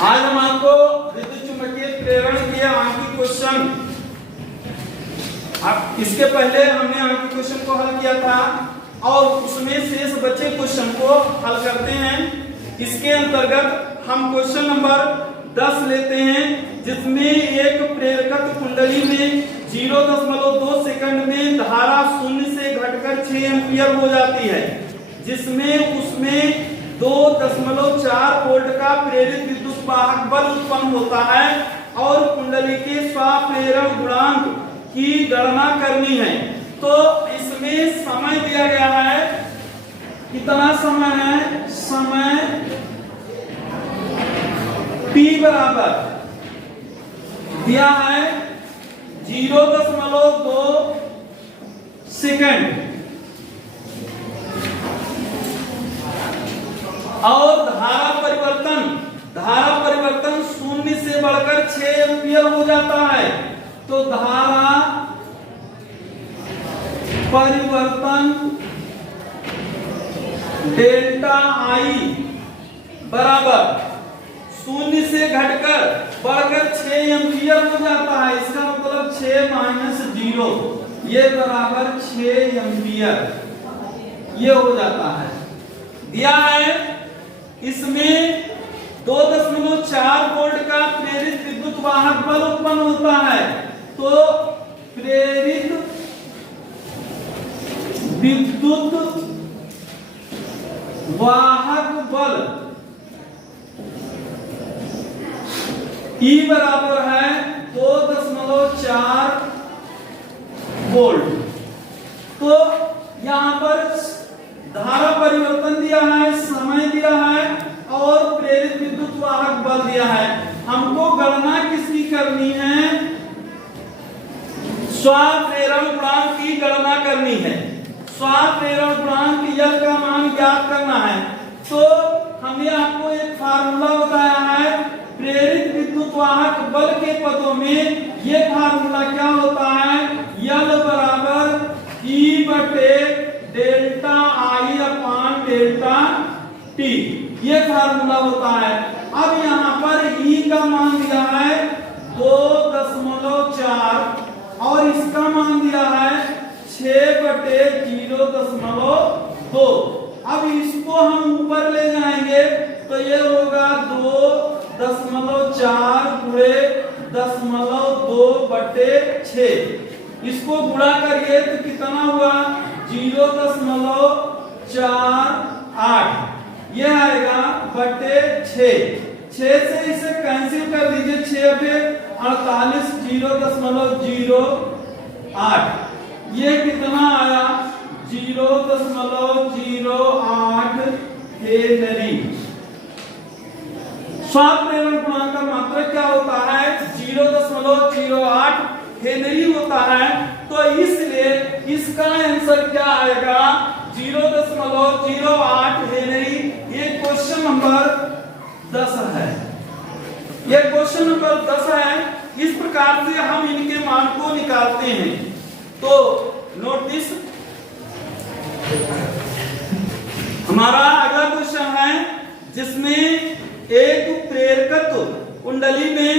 आज हम आपको विद्युत चुम्बकीय प्रेरण के आंकिक क्वेश्चन, अब इसके पहले हमने आंकिक क्वेश्चन को हल किया था और उसमें शेष बचे क्वेश्चन को हल करते हैं। इसके अंतर्गत हम क्वेश्चन नंबर 10 लेते हैं, जिसमें एक प्रेरकत्व कुंडली में 0.2 सेकंड में धारा 0 से घटकर 6 एम्पीयर हो जाती है, जिसमें उसमें 2.4 वोल्ट का प्रेरित विद्युत वाहक बल उत्पन्न होता है और कुंडली के स्वाप्रेरण गुणांक की गणना करनी है। तो इसमें समय दिया गया है, कितना समय है? समय t बराबर दिया है 0.2 सेकंड और धारा परिवर्तन 0 से बढ़कर 6 एम्पीयर हो जाता है। तो धारा परिवर्तन डेल्टा आई बराबर 0 से घटकर बढ़कर 6 एम्पीयर हो जाता है। इसका मतलब 6 माइनस 0 ये बराबर 6 एम्पीयर ये हो जाता है। दिया है इसमें 2.4 वोल्ट का प्रेरित विद्युत वाहक बल उत्पन्न होता है। तो प्रेरित विद्युत वाहक बल E बराबर है 2.4 वोल्ट। तो यहां पर धारा परिवर्तन दिया है, समय दिया है और प्रेरित विद्युत वाहक बल दिया है। हमको गणना किसकी करनी है? स्वाप्रेरण गुणांक की गणना करनी है। स्वाप्रेरण गुणांक L का मान ज्ञात करना है। तो हमने आपको एक फार्मूला बताया है प्रेरित विद्युत वाहक बल के पदों में। ये फार्मूला क्या होता है? L बराबर E बटे डेल्टा आई अपान डेल्टा टी, ये फार्मूला होता है। अब यहाँ पर E का मान दिया है 2.4 और इसका मान दिया है 6 बटे 0.2। अब इसको हम ऊपर ले जाएंगे तो ये होगा 2.4 गुणे 0.2 बटे 6। इसको गुणा करिए तो कितना हुआ? 0.48 ये आएगा बटे 6 से इसे कैंसिल कर दीजिए। 6 पे 48 0.08 ये कितना आया? 0.08 हेनरी। स्वाप्रेरण गुणांक का मात्रक क्या होता है? 0.08 हेनरी होता है। तो इसलिए इसका आंसर क्या आएगा? 0.08 हेनरी। ये क्वेश्चन नंबर 10 है। ये क्वेश्चन नंबर 10 है। इस प्रकार से हम इनके मान को निकालते हैं। तो नोटिस हमारा अगला क्वेश्चन है, जिसमें एक प्रेरकत्व कुंडली में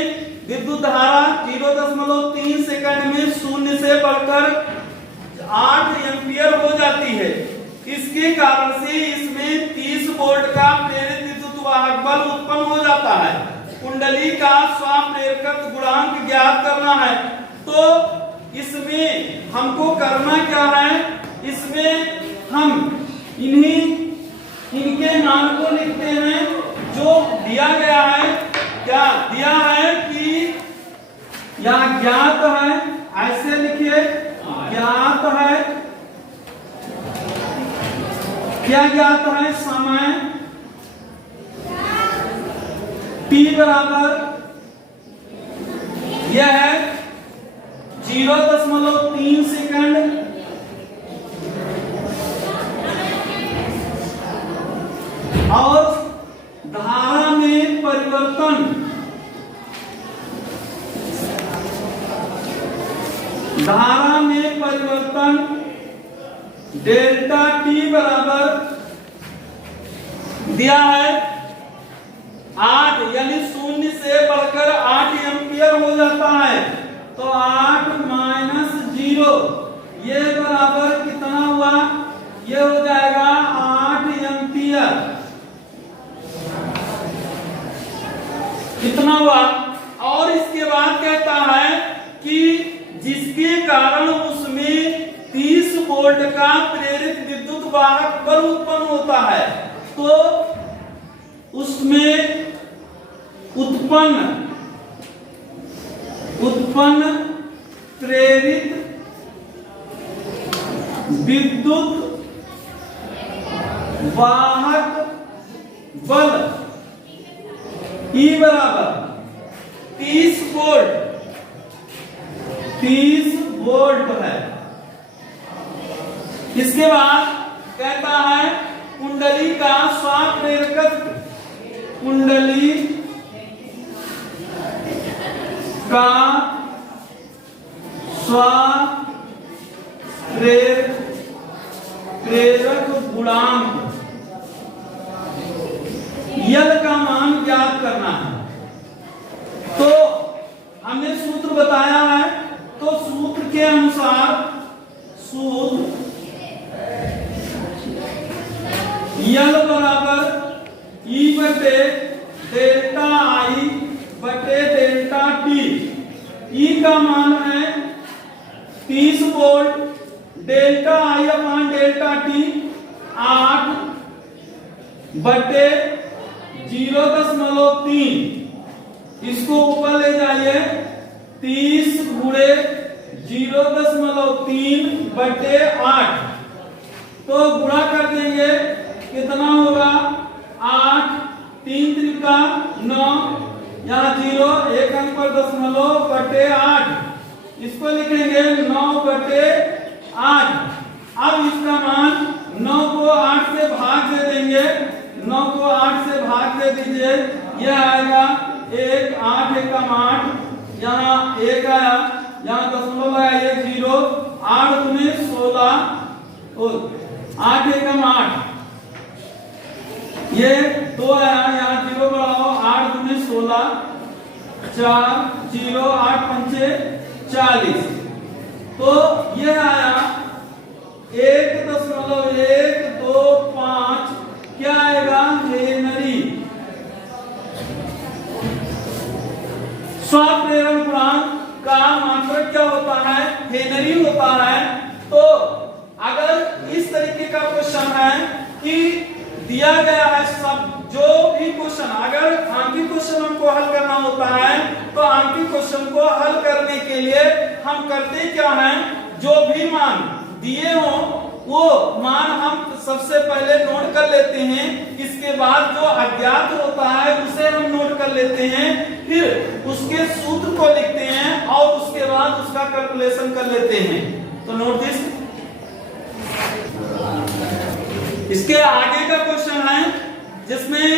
विद्युत धारा 0.3 सेकंड में 0 से बढ़कर 8 एम्पीयर हो जाती है। इसके कारण से इसमें 30 वोल्ट का प्रेरित विद्युत वाहक बल उत्पन्न हो जाता है। कुंडली का स्वाप्रेरकत्व गुणांक ज्ञात करना है। तो इसमें हमको करना क्या है? इसमें हम इनके मान को लिखते हैं जो दिया गया है। क्या दिया है कि यहाँ ज्ञात है, ऐसे लिखिए ज्ञात है। क्या ज्ञात है? समय t बराबर यह है 0.3 सेकंड और धारा में परिवर्तन डेल्टा टी बराबर दिया है 8 यानी 0 हो जाता है, तो 8 माइनस 0 ये बराबर कितना हुआ, ये हो जाएगा 8 एम्पियर। कितना हुआ। और इसके बाद कहता है कि जिसके कारण उसमें 30 वोल्ट का प्रेरित विद्युत वाहक बल उत्पन्न होता है, तो उसमें उत्पन्न प्रेरित विद्युत वाहक बल E बराबर 30 वोल्ट है। इसके बाद कहता है कुंडली का स्वाप्रेरकत्व, कुंडली का प्रेरक गुणांक यल का मान ज्ञात करना है। तो हमने सूत्र बताया है, तो सूत्र के अनुसार सूत्र यल बराबर E बटे डेल्टा आई बटे डेल्टा टी। E का मान है 30 वोल्ट, डेल्टा आई अपान डेल्टा टी 8 बटे 0.3। इसको ऊपर ले जाइए, 30 गुणे 0.3 बटे 8, तो गुणा कर देंगे, कितना होगा 8 3 त्रिका 9, यहाँ 0 एक अंक पर दशमलव बटे 8, इसको लिखेंगे 9 बटे 8। अब इसका मान 9 को 8 से भाग दे देंगे, 9 को 8 से भाग दे दीजिए, यह आएगा 1 8 एकम 8, यहाँ 1 आया, यहाँ दशमलव आया 1 0, 8 दूनी 16 और 8 एकम 8, ये 2 आया, यहाँ 0 बढ़ाओ, 8 दूनी 16, 4 0 8 पंचे 40, तो ये आया 1.125, क्या आएगा हेनरी। स्वाप्रेरण गुणांक का मात्रक क्या होता है, हेनरी होता है। तो अगर इस तरीके का क्वेश्चन है कि दिया गया है सब, जो भी क्वेश्चन, अगर आंकिक क्वेश्चन हमको हल करना होता है, तो आंकिक क्वेश्चन को हल करने के लिए हम करते क्या हैं, जो भी मान दिए हो वो मान हम सबसे पहले नोट कर लेते हैं, इसके बाद जो अज्ञात होता है उसे हम नोट कर लेते हैं, फिर उसके सूत्र को लिखते हैं और उसके बाद उसका कैलकुलेशन कर लेते हैं। तो नोट दिस। इसके आगे का क्वेश्चन है जिसमें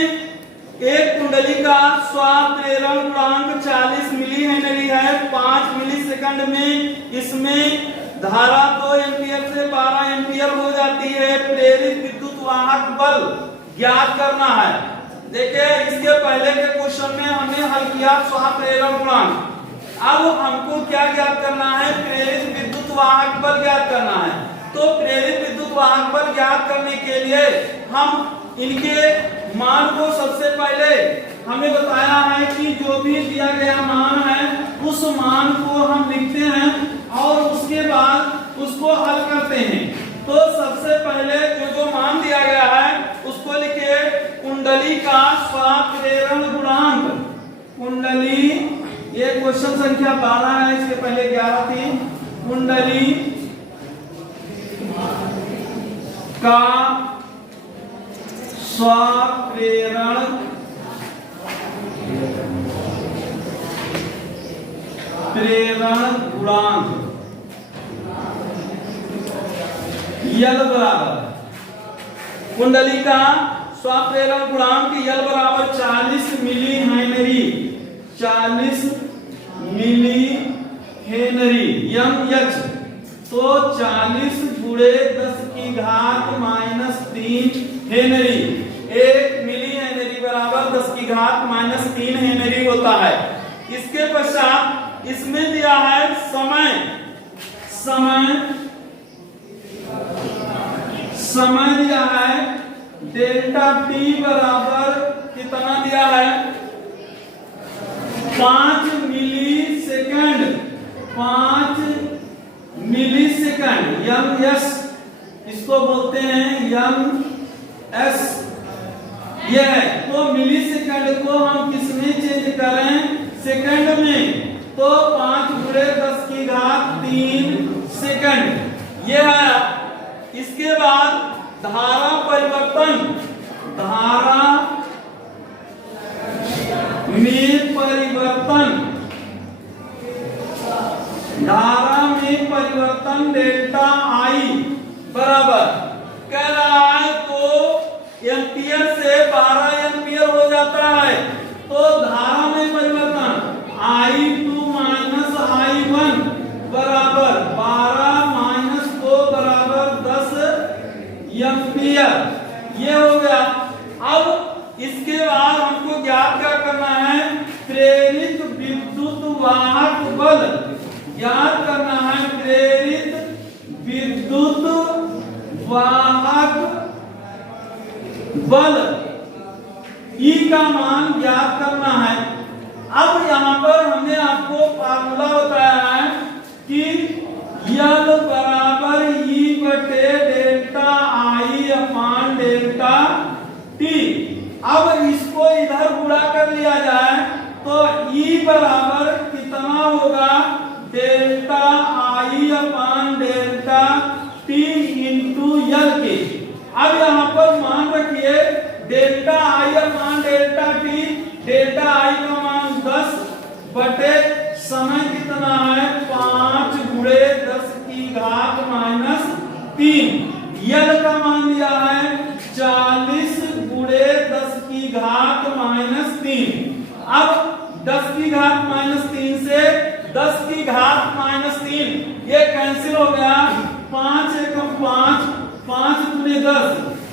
एक कुंडली का स्वाप्रेरण गुणांक 40 मिली हेनरी है, 5 मिली सेकंड में इसमें धारा 2 एम्पियर से 12 एम्पियर हो जाती है। प्रेरित विद्युत वाहक बल ज्ञात करना है। देखिए इसके पहले के क्वेश्चन में हमने हल किया स्वाप्रेरण गुणांक, अब हमको क्या ज्ञात करना है, प्रेरित विद्युत वाहक बल ज्ञात करना है। तो प्रेरित विद्युत वाहक बल ज्ञात करने के लिए हम इनके मान को सबसे पहले हमने बताया है कि जो भी दिया गया मान है उस मान को हम लिखते हैं और उसके बाद उसको हल करते हैं। तो सबसे पहले जो मान दिया गया है उसको लिखिए, कुंडली का स्वाप्रेरण गुणांक, कुंडली, ये क्वेश्चन संख्या 12 है, इसके पहले 11 थी। कुंडली का स्वाप्रेरण गुणांक यल बराबर, कुंडली का स्वाप्रेरण गुणांक यल बराबर 40 millihenry, 40 millihenry MH. तो 40 गुणे 10 की घात -3 हेनरी, 1 मिली हेनरी बराबर 10 की घात -3 हेनरी होता है। इसके पश्चात इसमें दिया है समय दिया है डेल्टा टी बराबर कितना दिया है 5 मिलीसेकंड एम एस इसको बोलते हैं एम एस ये है। तो मिलीसेकंड को हम किस में चेंज करें सेकंड में, तो 5 गुणे 10 की घात 3 सेकंड ये है। इसके बाद धारा परिवर्तन, धारा में परिवर्तन डेल्टा आई बराबर कह रहा है तो एम्पियर से 12 एम्पियर हो जाता है। तो धारा में परिवर्तन I2 माइनस I1 बराबर 12 माइनस 2 बराबर 10 एम्पियर ये हो गया। अब इसके बाद हमको ज्ञात क्या करना है, प्रेरित विद्युत वाहक बल ज्ञात करना है। प्रेरित विद्युत वाहक बल E का मान ज्ञात करना है। अब यहाँ पर हमने आपको फार्मूला बताया है कि L बराबर E बटे delta I upon delta T। अब इसको इधर गुणा कर लिया जाए तो E बराबर कितना होगा delta I upon delta T into L के। अब यहाँ पर मान रखिए delta I upon delta T, delta I का मान 10 बटे समय कितना है 5 गुणे 10 की घात माइनस 3। L का मान दिया है 40 गुणे 10 की घात माइनस 3। अब 10 की घात माइनस 3 से 10 की घात माइनस 3 ये कैंसिल हो गया। 5 एकम 5, 5 गुणे 10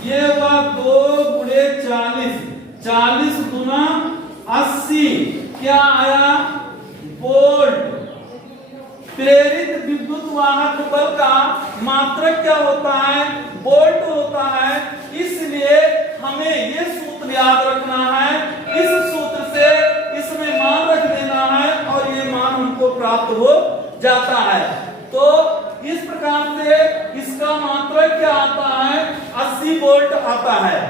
ये हुआ 2 गुणे 40, 40 गुना 80 क्या आया वोल्ट। प्रेरित विद्युत वाहक बल का मात्रक क्या होता है वोल्ट होता है। इसलिए हमें ये सूत्र याद रखना है, इस सूत्र से इसमें मान रख देना है और ये मान हमको प्राप्त हो जाता है। तो इस प्रकार से इसका मात्रक क्या आता है 80 वोल्ट आता है।